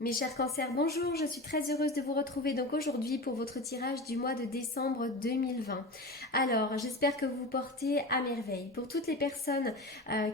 Mes chers cancers, bonjour, je suis très heureuse de vous retrouver donc aujourd'hui pour votre tirage du mois de décembre 2020. Alors, j'espère que vous vous portez à merveille. Pour toutes les personnes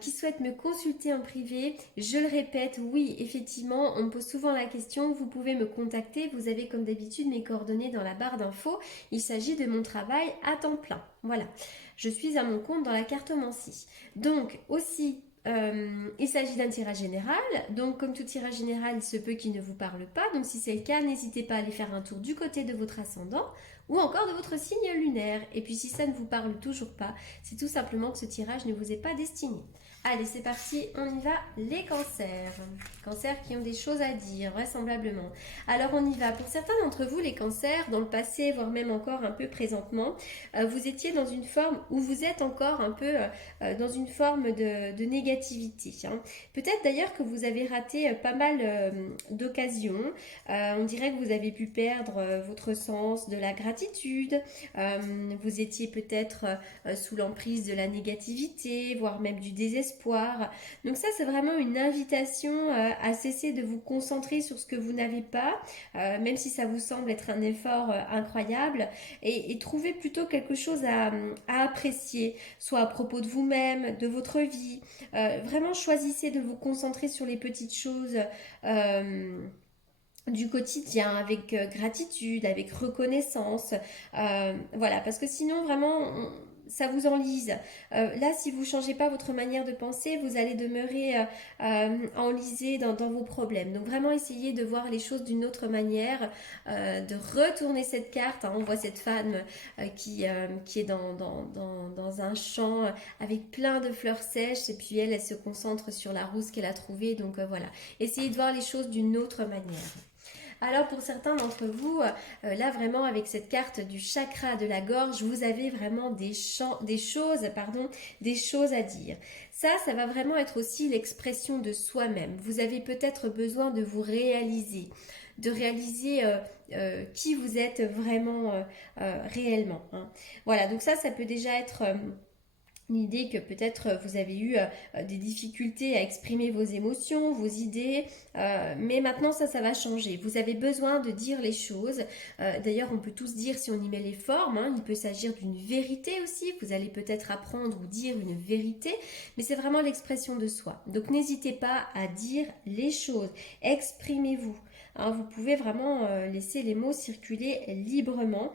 qui souhaitent me consulter en privé, je le répète, oui, effectivement, on me pose souvent la question, vous pouvez me contacter, vous avez comme d'habitude mes coordonnées dans la barre d'infos, il s'agit de mon travail à temps plein. Voilà, je suis à mon compte dans la cartomancie. Donc, aussi il s'agit d'un tirage général, donc comme tout tirage général, il se peut qu'il ne vous parle pas, donc si c'est le cas, n'hésitez pas à aller faire un tour du côté de votre ascendant ou encore de votre signe lunaire. Et puis si ça ne vous parle toujours pas, c'est tout simplement que ce tirage ne vous est pas destiné. Allez, c'est parti, on y va, les cancers. Cancers qui ont des choses à dire, vraisemblablement. Alors on y va. Pour certains d'entre vous, les cancers, dans le passé, voire même encore un peu présentement, vous étiez dans une forme, ou vous êtes encore un peu dans une forme de négativité. Hein. Peut-être d'ailleurs que vous avez raté pas mal d'occasions. On dirait que vous avez pu perdre votre sens de la gratitude. Vous étiez peut-être sous l'emprise de la négativité, voire même du désespoir. Donc ça, c'est vraiment une invitation à cesser de vous concentrer sur ce que vous n'avez pas, même si ça vous semble être un effort incroyable, et trouver plutôt quelque chose à apprécier, soit à propos de vous-même, de votre vie. Vraiment, choisissez de vous concentrer sur les petites choses. Du quotidien, avec gratitude, avec reconnaissance. Voilà, parce que sinon, vraiment, ça vous enlise. Là, si vous ne changez pas votre manière de penser, vous allez demeurer enlisé dans vos problèmes. Donc, vraiment, essayez de voir les choses d'une autre manière, de retourner cette carte. Hein. On voit cette femme qui est dans un champ avec plein de fleurs sèches, et puis elle se concentre sur la rousse qu'elle a trouvée. Donc, voilà, essayez de voir les choses d'une autre manière. Alors pour certains d'entre vous, là vraiment avec cette carte du chakra de la gorge, vous avez vraiment des choses à dire. Ça va vraiment être aussi l'expression de soi-même. Vous avez peut-être besoin de vous réaliser, de réaliser qui vous êtes vraiment réellement. Hein. Voilà, donc ça peut déjà être l'idée que peut-être vous avez eu des difficultés à exprimer vos émotions, vos idées, mais maintenant ça va changer. Vous avez besoin de dire les choses. D'ailleurs, on peut tous dire si on y met les formes. Hein. Il peut s'agir d'une vérité aussi. Vous allez peut-être apprendre ou dire une vérité, mais c'est vraiment l'expression de soi. Donc n'hésitez pas à dire les choses. Exprimez-vous. Hein, vous pouvez vraiment laisser les mots circuler librement.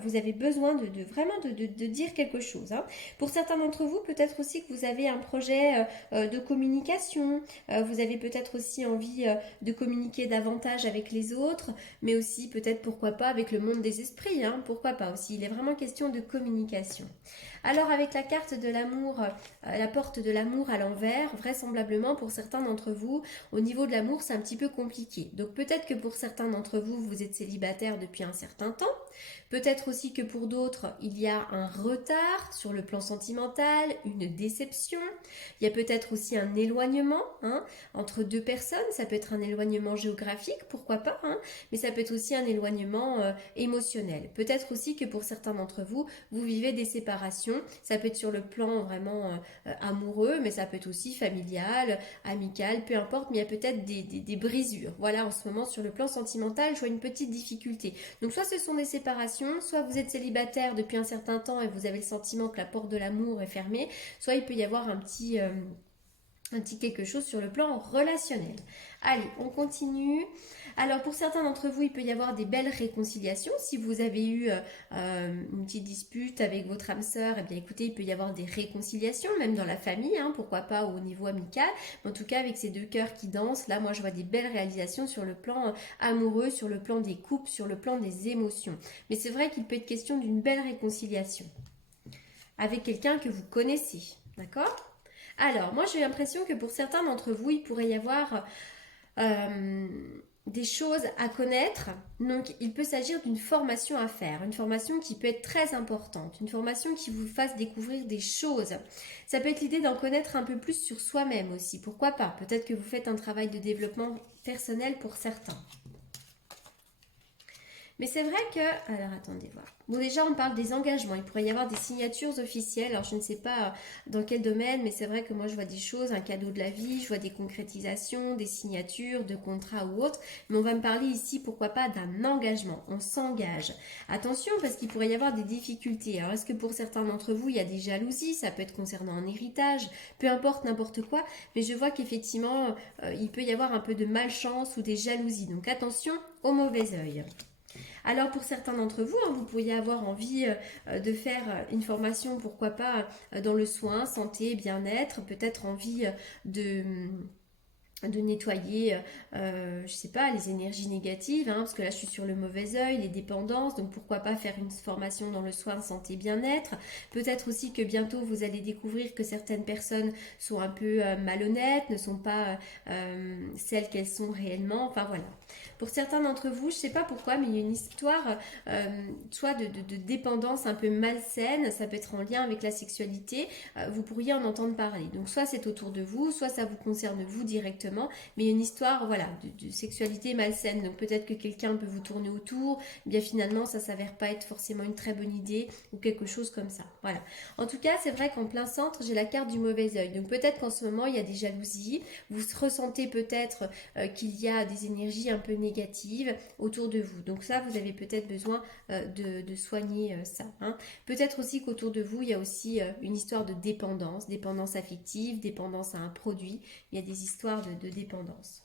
Vous avez besoin vraiment de dire quelque chose. Hein. Pour certains d'entre vous, peut-être aussi que vous avez un projet de communication, vous avez peut-être aussi envie de communiquer davantage avec les autres, mais aussi peut-être pourquoi pas avec le monde des esprits, hein, pourquoi pas aussi. Il est vraiment question de communication. Alors avec la carte de l'amour, la porte de l'amour à l'envers, vraisemblablement pour certains d'entre vous, au niveau de l'amour, c'est un petit peu compliqué. Donc peut-être que pour certains d'entre vous, vous êtes célibataire depuis un certain temps. Peut-être aussi que pour d'autres, il y a un retard sur le plan sentimental, une déception. Il y a peut-être aussi un éloignement hein, entre deux personnes. Ça peut être un éloignement géographique, pourquoi pas, hein, mais ça peut être aussi un éloignement émotionnel. Peut-être aussi que pour certains d'entre vous, vous vivez des séparations. Ça peut être sur le plan vraiment amoureux, mais ça peut être aussi familial, amical, peu importe, mais il y a peut-être des brisures. Voilà, en ce moment, sur le plan sentimental, je vois une petite difficulté. Donc soit ce sont des séparations, soit vous êtes célibataire depuis un certain temps et vous avez le sentiment que la porte de l'amour est fermée, soit il peut y avoir un petit quelque chose sur le plan relationnel. Allez, on continue. Alors pour certains d'entre vous, il peut y avoir des belles réconciliations. Si vous avez eu une petite dispute avec votre âme sœur, eh bien écoutez, il peut y avoir des réconciliations, même dans la famille, hein, pourquoi pas au niveau amical. Mais en tout cas, avec ces deux cœurs qui dansent, là, moi je vois des belles réalisations sur le plan amoureux, sur le plan des couples, sur le plan des émotions. Mais c'est vrai qu'il peut être question d'une belle réconciliation avec quelqu'un que vous connaissez, d'accord ? Alors, moi j'ai l'impression que pour certains d'entre vous, il pourrait y avoir euh, des choses à connaître. Donc, il peut s'agir d'une formation à faire, une formation qui peut être très importante, une formation qui vous fasse découvrir des choses. Ça peut être l'idée d'en connaître un peu plus sur soi-même aussi, pourquoi pas. Peut-être que vous faites un travail de développement personnel pour certains. Mais c'est vrai que... Alors, attendez voir. Bon, déjà, on parle des engagements. Il pourrait y avoir des signatures officielles. Alors, je ne sais pas dans quel domaine, mais c'est vrai que moi, je vois des choses, un cadeau de la vie, je vois des concrétisations, des signatures, de contrats ou autres. Mais on va me parler ici, pourquoi pas, d'un engagement. On s'engage. Attention, parce qu'il pourrait y avoir des difficultés. Alors, est-ce que pour certains d'entre vous, il y a des jalousies? Ça peut être concernant un héritage, peu importe, n'importe quoi. Mais je vois qu'effectivement, il peut y avoir un peu de malchance ou des jalousies. Donc, attention au mauvais œil. Alors pour certains d'entre vous, hein, vous pourriez avoir envie de faire une formation, pourquoi pas, dans le soin, santé, bien-être, peut-être envie de nettoyer, je sais pas, les énergies négatives, hein, parce que là je suis sur le mauvais œil, les dépendances, donc pourquoi pas faire une formation dans le soin, santé, bien-être. Peut-être aussi que bientôt vous allez découvrir que certaines personnes sont un peu malhonnêtes, ne sont pas celles qu'elles sont réellement, enfin voilà. Pour certains d'entre vous, je sais pas pourquoi, mais il y a une histoire soit de dépendance un peu malsaine, ça peut être en lien avec la sexualité, vous pourriez en entendre parler. Donc soit c'est autour de vous, soit ça vous concerne vous directement, mais il y a une histoire voilà, de sexualité malsaine. Donc peut-être que quelqu'un peut vous tourner autour, bien finalement ça s'avère pas être forcément une très bonne idée ou quelque chose comme ça. Voilà. En tout cas, c'est vrai qu'en plein centre, j'ai la carte du mauvais œil. Donc peut-être qu'en ce moment, il y a des jalousies, vous ressentez peut-être qu'il y a des énergies un peu négatives autour de vous. Donc ça, vous avez peut-être besoin de soigner ça. Hein. Peut-être aussi qu'autour de vous, il y a aussi une histoire de dépendance, dépendance affective, dépendance à un produit. Il y a des histoires de dépendance.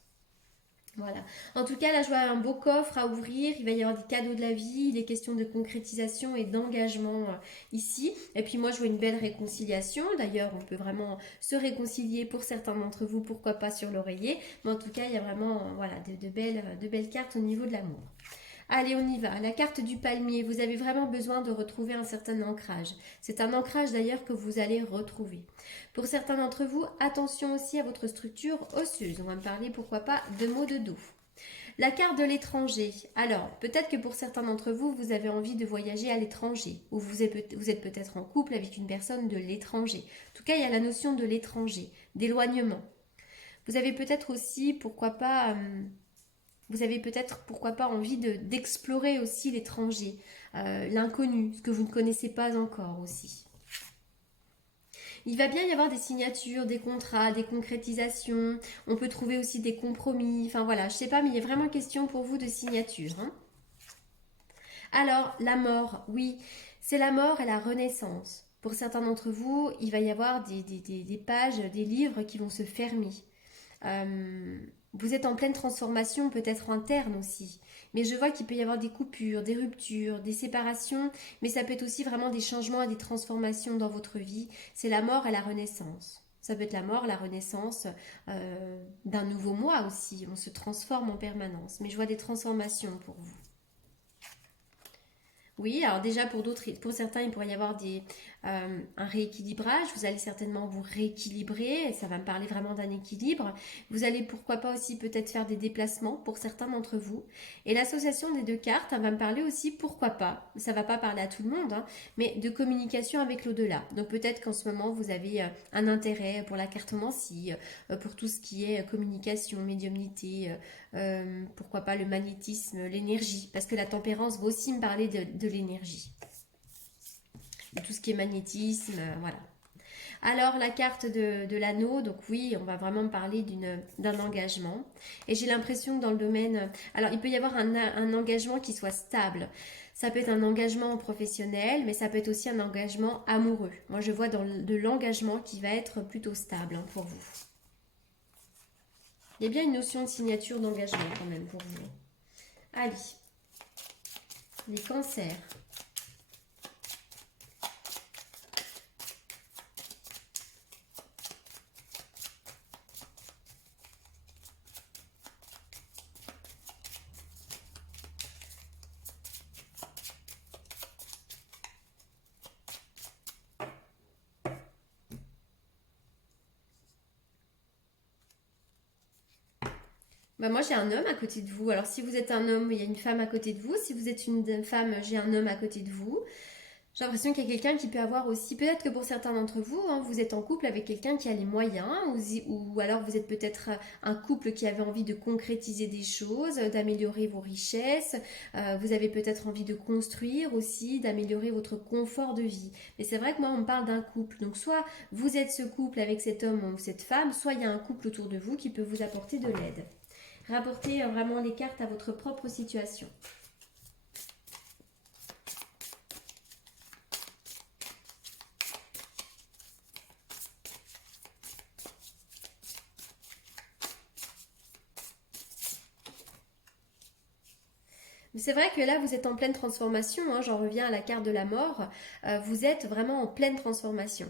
Voilà. En tout cas, là, je vois un beau coffre à ouvrir. Il va y avoir des cadeaux de la vie, des questions de concrétisation et d'engagement ici. Et puis moi, je vois une belle réconciliation. D'ailleurs, on peut vraiment se réconcilier pour certains d'entre vous, pourquoi pas sur l'oreiller. Mais en tout cas, il y a vraiment voilà, de belles cartes au niveau de l'amour. Allez, on y va. La carte du palmier, vous avez vraiment besoin de retrouver un certain ancrage. C'est un ancrage d'ailleurs que vous allez retrouver. Pour certains d'entre vous, attention aussi à votre structure osseuse. On va me parler, pourquoi pas, de maux de dos. La carte de l'étranger. Alors, peut-être que pour certains d'entre vous, vous avez envie de voyager à l'étranger, ou vous êtes peut-être en couple avec une personne de l'étranger. En tout cas, il y a la notion de l'étranger, d'éloignement. Vous avez peut-être aussi, pourquoi pas, envie d'explorer aussi l'étranger, l'inconnu, ce que vous ne connaissez pas encore aussi. Il va bien y avoir des signatures, des contrats, des concrétisations. On peut trouver aussi des compromis. Enfin voilà, je sais pas, mais il y a vraiment question pour vous de signature. Hein. Alors, la mort, oui, c'est la mort et la renaissance. Pour certains d'entre vous, il va y avoir des pages, des livres qui vont se fermer. Vous êtes en pleine transformation, peut-être interne aussi. Mais je vois qu'il peut y avoir des coupures, des ruptures, des séparations, mais ça peut être aussi vraiment des changements et des transformations dans votre vie. C'est la mort et la renaissance. Ça peut être la mort, la renaissance d'un nouveau moi aussi. On se transforme en permanence. Mais je vois des transformations pour vous. Oui, alors déjà pour certains, il pourrait y avoir un rééquilibrage. Vous allez certainement vous rééquilibrer. Ça va me parler vraiment d'un équilibre. Vous allez pourquoi pas aussi peut-être faire des déplacements pour certains d'entre vous. Et l'association des deux cartes, va me parler aussi pourquoi pas. Ça va pas parler à tout le monde, hein, mais de communication avec l'au-delà. Donc peut-être qu'en ce moment vous avez un intérêt pour la cartomancie, pour tout ce qui est communication, médiumnité. Pourquoi pas le magnétisme, l'énergie, parce que la tempérance va aussi me parler de l'énergie. De tout ce qui est magnétisme, voilà. Alors la carte de l'anneau, donc oui, on va vraiment me parler d'un engagement. Et j'ai l'impression que dans le domaine... Alors il peut y avoir un engagement qui soit stable. Ça peut être un engagement professionnel, mais ça peut être aussi un engagement amoureux. Moi je vois de l'engagement qui va être plutôt stable hein, pour vous. Il y a bien une notion de signature d'engagement quand même pour vous. Allez, les cancers. Bah moi j'ai un homme à côté de vous. Alors si vous êtes un homme, il y a une femme à côté de vous. Si vous êtes une femme, j'ai un homme à côté de vous. J'ai l'impression qu'il y a quelqu'un qui peut avoir aussi, peut-être que pour certains d'entre vous, hein, vous êtes en couple avec quelqu'un qui a les moyens, ou alors vous êtes peut-être un couple qui avait envie de concrétiser des choses, d'améliorer vos richesses, vous avez peut-être envie de construire aussi, d'améliorer votre confort de vie. Mais c'est vrai que moi, on me parle d'un couple. Donc soit vous êtes ce couple avec cet homme ou cette femme, soit il y a un couple autour de vous qui peut vous apporter de l'aide. Rapportez vraiment les cartes à votre propre situation. Mais c'est vrai que là, vous êtes en pleine transformation, hein, j'en reviens à la carte de la mort, vous êtes vraiment en pleine transformation.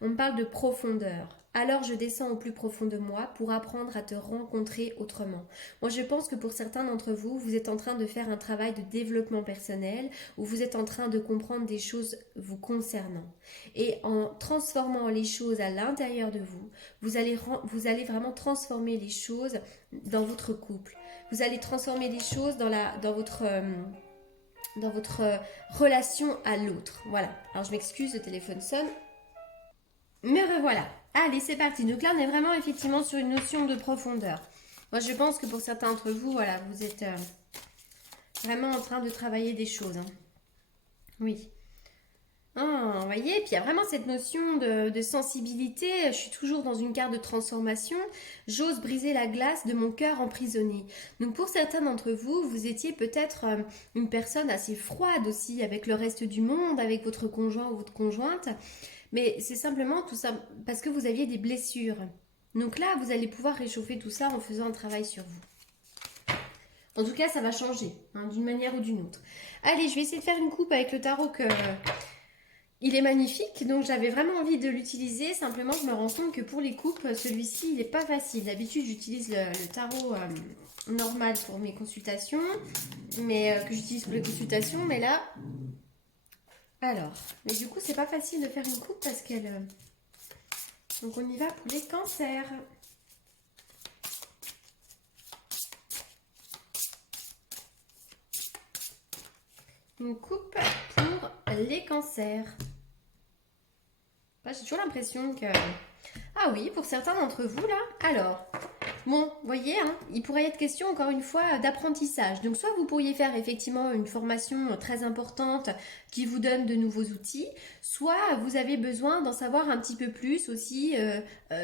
On me parle de profondeur. Alors je descends au plus profond de moi pour apprendre à te rencontrer autrement. Moi je pense que pour certains d'entre vous, vous êtes en train de faire un travail de développement personnel ou vous êtes en train de comprendre des choses vous concernant. Et en transformant les choses à l'intérieur de vous, vous allez vraiment transformer les choses dans votre couple. Vous allez transformer les choses dans votre relation à l'autre. Voilà. Alors je m'excuse, le téléphone sonne. Me revoilà. Allez, c'est parti. Donc là, on est vraiment effectivement sur une notion de profondeur. Moi, je pense que pour certains d'entre vous, voilà, vous êtes vraiment en train de travailler des choses. Hein. Oui. Ah, vous voyez, puis il y a vraiment cette notion de sensibilité. Je suis toujours dans une carte de transformation. J'ose briser la glace de mon cœur emprisonné. Donc pour certains d'entre vous, vous étiez peut-être une personne assez froide aussi avec le reste du monde, avec votre conjoint ou votre conjointe. Mais c'est simplement tout ça parce que vous aviez des blessures. Donc là, vous allez pouvoir réchauffer tout ça en faisant un travail sur vous. En tout cas, ça va changer, hein, d'une manière ou d'une autre. Allez, je vais essayer de faire une coupe avec le tarot que... Il est magnifique, donc j'avais vraiment envie de l'utiliser. Simplement, je me rends compte que pour les coupes, celui-ci, il n'est pas facile. D'habitude, j'utilise le tarot normal pour mes consultations, mais que j'utilise pour les consultations, mais là... Alors, mais du coup, c'est pas facile de faire une coupe parce qu'elle... Donc, on y va pour les cancers. Une coupe pour les cancers. J'ai toujours l'impression que... Ah oui, pour certains d'entre vous, là. Alors, bon, vous voyez, hein, il pourrait être question, encore une fois, d'apprentissage. Donc, soit vous pourriez faire effectivement une formation très importante qui vous donne de nouveaux outils, soit vous avez besoin d'en savoir un petit peu plus aussi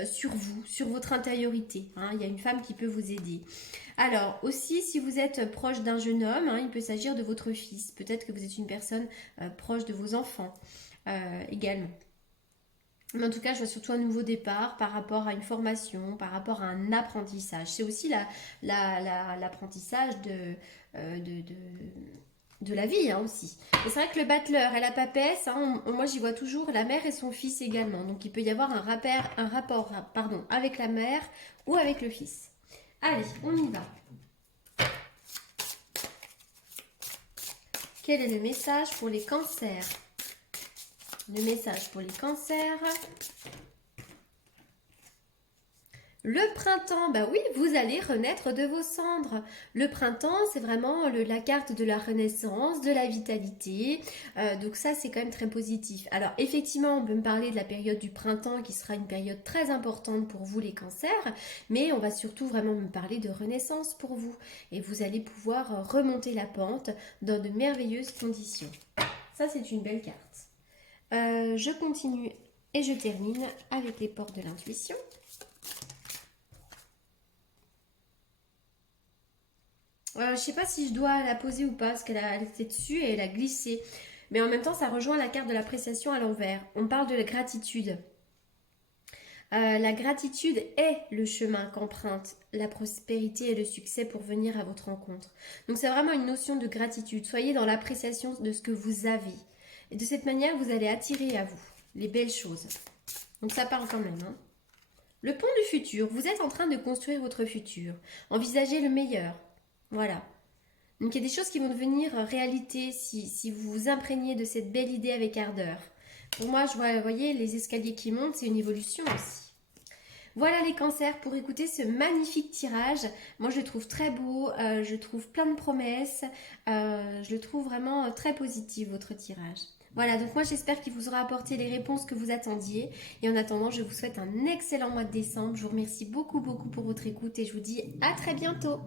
sur vous, sur votre intériorité. Hein. Il y a une femme qui peut vous aider. Alors, aussi, si vous êtes proche d'un jeune homme, hein, il peut s'agir de votre fils. Peut-être que vous êtes une personne proche de vos enfants également. Mais en tout cas, je vois surtout un nouveau départ par rapport à une formation, par rapport à un apprentissage. C'est aussi l'apprentissage de la vie hein, aussi. Et c'est vrai que le battleur et la papesse, hein, moi j'y vois toujours la mère et son fils également. Donc il peut y avoir un rapport avec la mère ou avec le fils. Allez, on y va. Quel est le message pour les cancers ? Le message pour les cancers. Le printemps, bah oui, vous allez renaître de vos cendres. Le printemps, c'est vraiment la carte de la renaissance, de la vitalité. Donc ça, c'est quand même très positif. Alors effectivement, on peut me parler de la période du printemps qui sera une période très importante pour vous les cancers. Mais on va surtout vraiment me parler de renaissance pour vous. Et vous allez pouvoir remonter la pente dans de merveilleuses conditions. Ça, c'est une belle carte. Je continue et je termine avec les portes de l'intuition. Je ne sais pas si je dois la poser ou pas, parce qu'elle était dessus et elle a glissé. Mais en même temps, ça rejoint la carte de l'appréciation à l'envers. On parle de la gratitude. La gratitude est le chemin qu'emprunte la prospérité et le succès pour venir à votre rencontre. Donc c'est vraiment une notion de gratitude. Soyez dans l'appréciation de ce que vous avez. Et de cette manière, vous allez attirer à vous les belles choses. Donc ça parle quand même. Hein. Le pont du futur. Vous êtes en train de construire votre futur. Envisagez le meilleur. Voilà. Donc il y a des choses qui vont devenir réalité si vous vous imprégnez de cette belle idée avec ardeur. Pour moi, je vois, vous voyez, les escaliers qui montent, c'est une évolution aussi. Voilà les cancers pour écouter ce magnifique tirage. Moi, je le trouve très beau, je trouve plein de promesses. Je le trouve vraiment très positif, votre tirage. Voilà, donc moi j'espère qu'il vous aura apporté les réponses que vous attendiez. Et en attendant, je vous souhaite un excellent mois de décembre. Je vous remercie beaucoup, beaucoup pour votre écoute et je vous dis à très bientôt.